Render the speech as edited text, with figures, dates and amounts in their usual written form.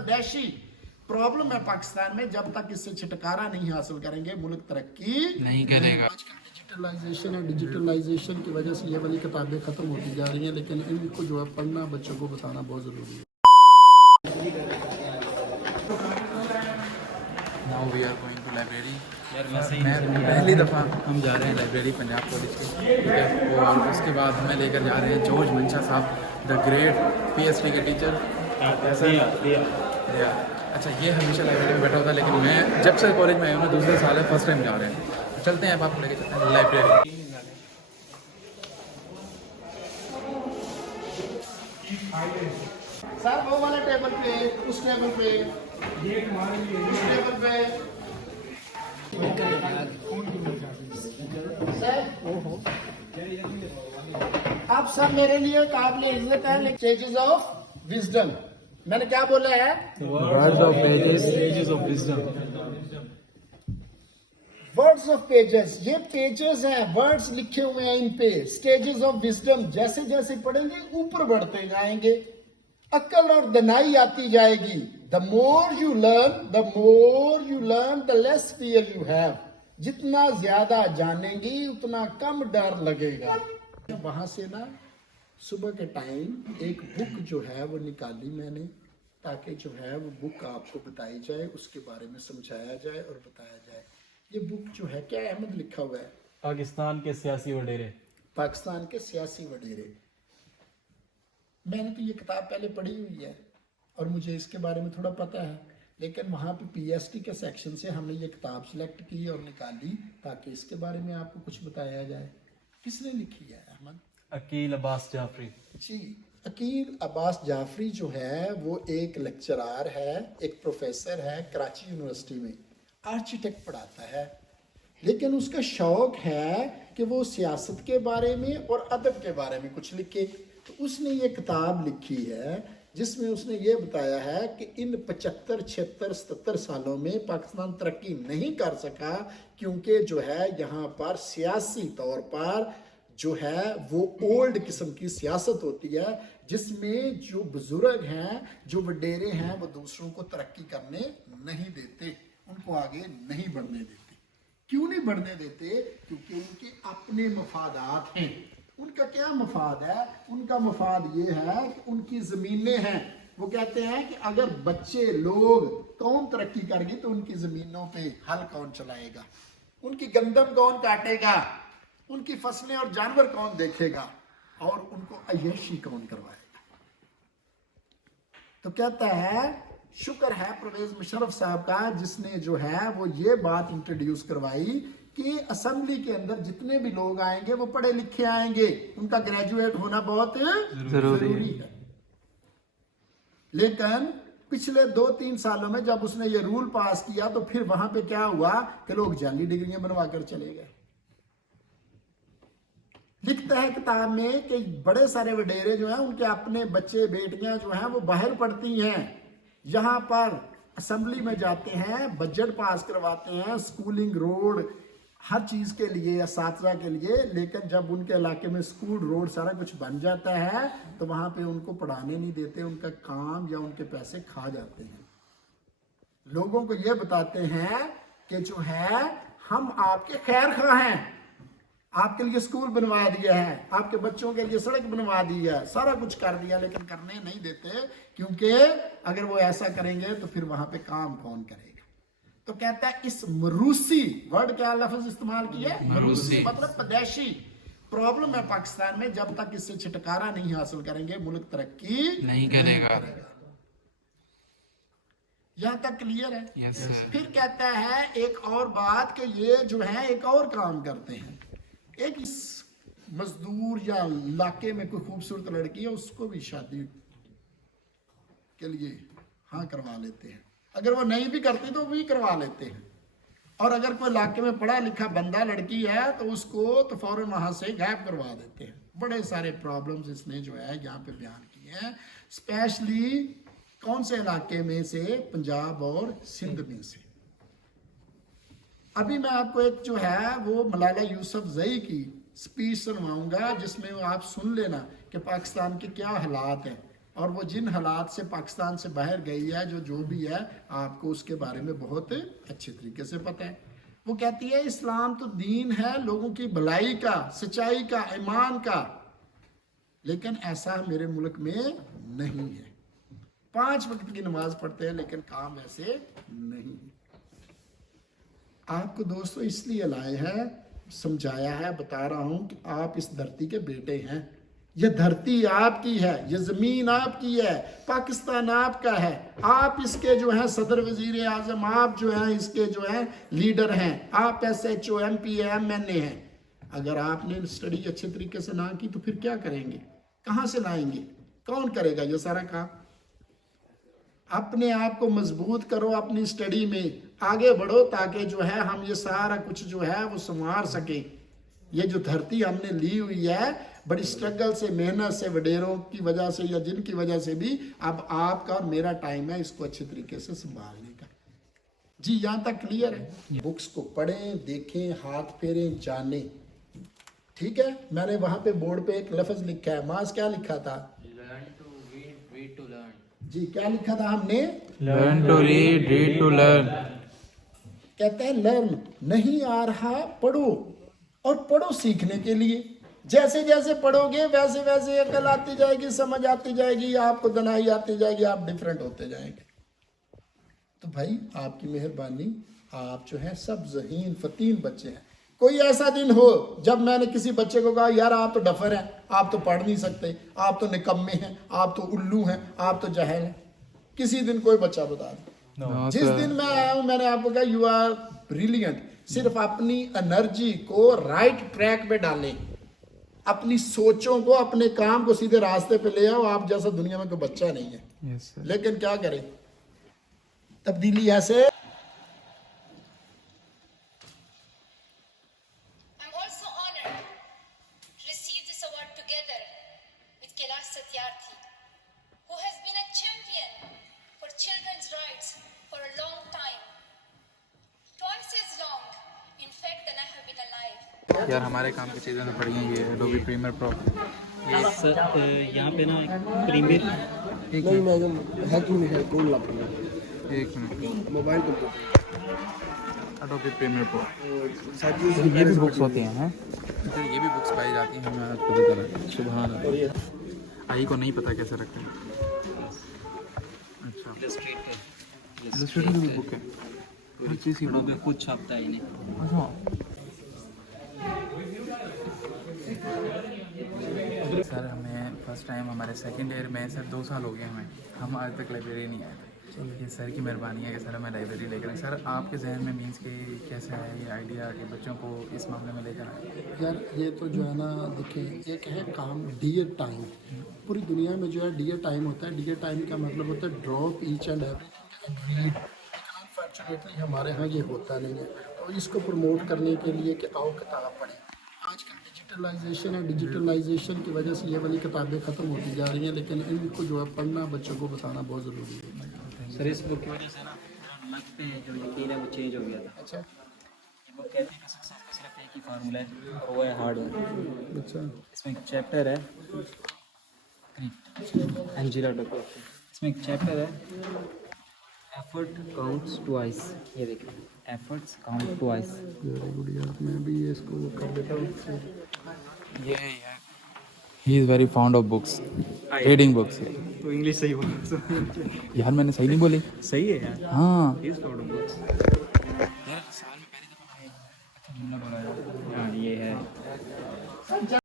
पैदाइशी प्रॉब्लम है पाकिस्तान में। जब तक इससे छुटकारा नहीं हासिल करेंगे मुल्क तरक्की नहीं करेगा। आजकल डिजिटलाइजेशन है, डिजिटलाइजेशन की वजह से ये वाली किताबें खत्म होती जा रही हैं, लेकिन इनको जो है पढ़ना बच्चों को बताना बहुत ज़रूरी है। Now we are going to library। मैं पहली दफ़ा हम जा रहे हैं लाइब्रेरी पंजाब कॉलेज के, ठीक है। और उसके बाद हमें लेकर जा रहे हैं जॉर्ज मंशा साहब, द ग्रेट PhD के टीचर। अच्छा, ये हमेशा लाइब्रेरी में बैठा होता है, लेकिन मैं जब से कॉलेज में आया हूँ ना, दूसरे साल है, फर्स्ट टाइम जा रहे हैं। चलते हैं, अब आपको लेके चलते हैं लाइब्रेरी। सर वो वाला टेबल पे, उस टेबल पे, उस टेबल पे आप सब मेरे लिए काबिल इज्जत है। पेजेस ऑफ विजडम, मैंने क्या बोला है? वर्ड्स ऑफ पेजेस, ये पेजेस हैं, वर्ड्स लिखे हुए हैं इन पे। स्टेजेस ऑफ विजडम, जैसे जैसे पढ़ेंगे ऊपर बढ़ते जाएंगे, अक्ल और दनाई आती जाएगी। The more you learn the less fear you have. जितना ज्यादा जानेंगी उतना कम डर लगेगा। वहां से ना सुबह के टाइम एक बुक जो है वो निकाली मैंने, ताकि जो है वो बुक आपको बताई जाए, उसके बारे में समझाया जाए और बताया जाए। ये बुक जो है, क्या अहमद लिखा हुआ है? पाकिस्तान के सियासी वडेरे। पाकिस्तान के सियासी वडेरे। मैंने तो ये किताब पहले पढ़ी हुई है और मुझे इसके बारे में थोड़ा पता है, लेकिन वहाँ पे PhD के सेक्शन से हमने ये किताब सिलेक्ट की और निकाली ताकि इसके बारे में आपको कुछ बताया जाए। किसने लिखी है अहमद? अकील अब्बास जाफरी जी। अकील अब्बास जाफरी जो है वो एक लेक्चरार है, एक प्रोफेसर है, कराची यूनिवर्सिटी में आर्किटेक्ट पढ़ाता है। लेकिन उसका शौक है कि वो सियासत के बारे में और अदब के बारे में कुछ लिखे। तो उसने ये किताब लिखी है जिसमें उसने ये बताया है कि इन 75, 76, 77 सालों में पाकिस्तान तरक्की नहीं कर सका क्योंकि जो है यहाँ पर सियासी तौर पर जो है वो ओल्ड किस्म की सियासत होती है, जिसमें जो बुजुर्ग हैं, जो वडेरे हैं, वो दूसरों को तरक्की करने नहीं देते, उनको आगे नहीं बढ़ने देते। क्यों नहीं बढ़ने देते? क्योंकि उनके अपने मफादात हैं। उनका क्या मफाद है? उनका मफाद ये है कि उनकी ज़मीनें हैं। वो कहते हैं कि अगर बच्चे लोग कौन तरक्की करेगी तो उनकी ज़मीनों पे हल कौन चलाएगा, उनकी गंदम कौन काटेगा, उनकी फसलें और जानवर कौन देखेगा, और उनको अय्याशी कौन करवाएगा। तो कहता है शुक्र है परवेज मुशर्रफ साहब का, जिसने जो है वो ये बात इंट्रोड्यूस करवाई कि असेंबली के अंदर जितने भी लोग आएंगे वो पढ़े लिखे आएंगे, उनका ग्रेजुएट होना बहुत जरूरी है। लेकिन पिछले 2-3 सालों में जब उसने ये रूल पास किया तो फिर वहां पे क्या हुआ कि लोग जाली डिग्रियां बनवा कर चले गए। लिखता है किताब में कि बड़े सारे वडेरे जो हैं उनके अपने बच्चे बेटियां जो हैं वो बाहर पढ़ती हैं, यहाँ पर असेंबली में जाते हैं, बजट पास करवाते हैं, स्कूलिंग रोड हर चीज़ के लिए, असातिज़ा के लिए। लेकिन जब उनके इलाके में स्कूल रोड सारा कुछ बन जाता है तो वहाँ पे उनको पढ़ाने नहीं देते, उनका काम या उनके पैसे खा जाते हैं। लोगों को ये बताते हैं कि जो है हम आपके खैर खा हैं, आपके लिए स्कूल बनवा दिया है, आपके बच्चों के लिए सड़क बनवा दी है, सारा कुछ कर दिया, लेकिन करने नहीं देते, क्योंकि अगर वो ऐसा करेंगे तो फिर वहां पे काम कौन करेगा। तो कहता है इस मरूसी, वर्ड क्या लफ्ज इस्तेमाल किया? मरूसी मतलब पैदाइशी प्रॉब्लम है पाकिस्तान में। जब तक इससे छुटकारा नहीं हासिल करेंगे मुल्क तरक्की नहीं करेगा। यहां तक क्लियर है? Yes, फिर कहता है एक और बात कि ये जो है एक और काम करते हैं। एक इस मजदूर या इलाके में कोई खूबसूरत लड़की है, उसको भी शादी के लिए हाँ करवा लेते हैं। अगर वो नहीं भी करती तो भी करवा लेते हैं। और अगर कोई इलाके में पढ़ा लिखा बंदा लड़की है तो उसको तो फौरन वहां से गायब करवा देते हैं। बड़े सारे प्रॉब्लम्स इसने जो है यहाँ पे बयान किए हैं, स्पेशली कौन से इलाके में से? पंजाब और सिंध में से। अभी मैं आपको एक जो है वो मलाला यूसुफजई की स्पीच सुनवाऊंगा, जिसमें आप सुन लेना कि पाकिस्तान के क्या हालात हैं। और वो जिन हालात से पाकिस्तान से बाहर गई है, जो भी है, आपको उसके बारे में बहुत अच्छे तरीके से पता है। वो कहती है इस्लाम तो दीन है लोगों की भलाई का, सच्चाई का, ईमान का, लेकिन ऐसा मेरे मुल्क में नहीं है। 5 वक्त की नमाज पढ़ते हैं लेकिन काम ऐसे नहीं है। आपको दोस्तों इसलिए लाए हैं, समझाया है, बता रहा हूं कि आप इस धरती के बेटे हैं। ये धरती आपकी है, ये जमीन आपकी है, पाकिस्तान आपका है। आप इसके जो है सदर वजीर आजम, आप जो है इसके जो है लीडर हैं, आप SHO MP MNA हैं। अगर आपने स्टडी अच्छे तरीके से ना की तो फिर क्या करेंगे, कहाँ से लाएंगे, कौन करेगा ये सारा काम? अपने आप को मजबूत करो, अपनी स्टडी में आगे बढ़ो, ताकि जो है हम ये सारा कुछ जो है वो संवार सके। ये जो धरती हमने ली हुई है बड़ी स्ट्रगल से, मेहनत से, वडेरों की वजह से या जिनकी वजह से भी, अब आपका और मेरा टाइम है इसको अच्छे तरीके से संभालने का। जी यहाँ तक क्लियर है? बुक्स को पढ़ें, देखें, हाथ फेरें, जानें। ठीक है, मैंने वहां पे बोर्ड पे एक लफ्ज लिखा है, मास क्या लिखा था? Learn to read, read to learn. जी क्या लिखा था हमने? Learn to read, read to learn. कहता है लर्न, नहीं आ रहा पढ़ो, और पढ़ो सीखने के लिए। जैसे जैसे पढ़ोगे वैसे वैसे अकल आती जाएगी, समझ आती जाएगी, आपको दनाई आती जाएगी, आप डिफरेंट होते जाएंगे। तो भाई आपकी मेहरबानी, आप जो है सब ज़हीन फतीन बच्चे हैं। कोई ऐसा दिन हो जब मैंने किसी बच्चे को कहा यार आप तो डफर हैं, आप तो पढ़ नहीं सकते, आप तो निकम्मे हैं, आप तो उल्लू हैं, आप तो जाहिल हैं, किसी दिन कोई बच्चा बता दे। जिस दिन मैं आया हूं मैंने आपको कहा यू आर ब्रिलियंट। सिर्फ अपनी एनर्जी को राइट ट्रैक पे डालें, अपनी सोचों को, अपने काम को सीधे रास्ते पे ले आओ। आप जैसा दुनिया में कोई बच्चा नहीं है। Yes sir. लेकिन क्या करें, तब्दीली ऐसे। I'm also honored to receive this award together with Kailash Satyarthi, who has been a champion for children's rights for a long time, twice as long, in fact, than I have been alive. यार हमारे काम की चीज़ें तो पड़ी हैं, ये Adobe Premiere Pro। Sir यहाँ पे ना प्रीमियर एक नहीं मिनट, मैं हैक नहीं है कौन लग रहा एक minute. Mobile computer Adobe Premiere Pro। साथ ये भी बुक्स होती हैं, हैं? तो ये भी बुक्स पाई जाती हैं, हमें आपको पता है। सुभान अल्लाह। आई को नहीं पता कैसे रखते हैं। अच्छा, इलस्ट्रेटर की भी बुक है, हर चीज़ की बुक है। खुद छापता है इन्हें। अच्छा सर, हमें फर्स्ट टाइम हमारे सेकंड ईयर में सर 2 साल हो गए हमें, हम आज तक लाइब्रेरी नहीं आए थे। ये सर की मेहरबानी है कि सर हमें लाइब्रेरी लेकर आए। सर आपके जहन में मीन्स के कैसे है ये आइडिया कि बच्चों को इस मामले में लेकर आए? यार ये तो जो है ना, देखिए एक है काम डियर टाइम। पूरी दुनिया में जो है डियर टाइम होता है। डियर टाइम का मतलब होता है drop each and everything and read. Unfortunately हमारे यहाँ ये होता नहीं है। तो इसको प्रमोट करने के लिए कि आओ किताब पढ़ें। आजकल डिजिटलाइजेशन है, डिजिटलाइजेशन की वजह से ये वाली किताबें ख़त्म होती जा रही हैं, लेकिन इनको जो है पढ़ना, बच्चों को बताना बहुत ज़रूरी है। सर इस बुक की वजह से ना लक पे जो यकीन है वो चेंज हो गया था। अच्छा ये बुक कहती है कि सक्सेस का सिर्फ एक ही फार्मूला है और वो है हार्ड वर्क। अच्छा इसमें एक चैप्टर है एंजिला डॉक्टर, इसमें एक चैप्टर है एफर्ट काउंट्स ट्वाइस। ये देखिए efforts count twice. Very good यार, मैं भी ये इसको कर देता हूँ। ये यार he is very found of books, reading books. तो इंग्लिश सही बोला यार मैंने सही नहीं बोली? सही है यार। हाँ इज फाउंड ऑफ बुक्स। यार साल में पहली दफ़ा हाँ ये है।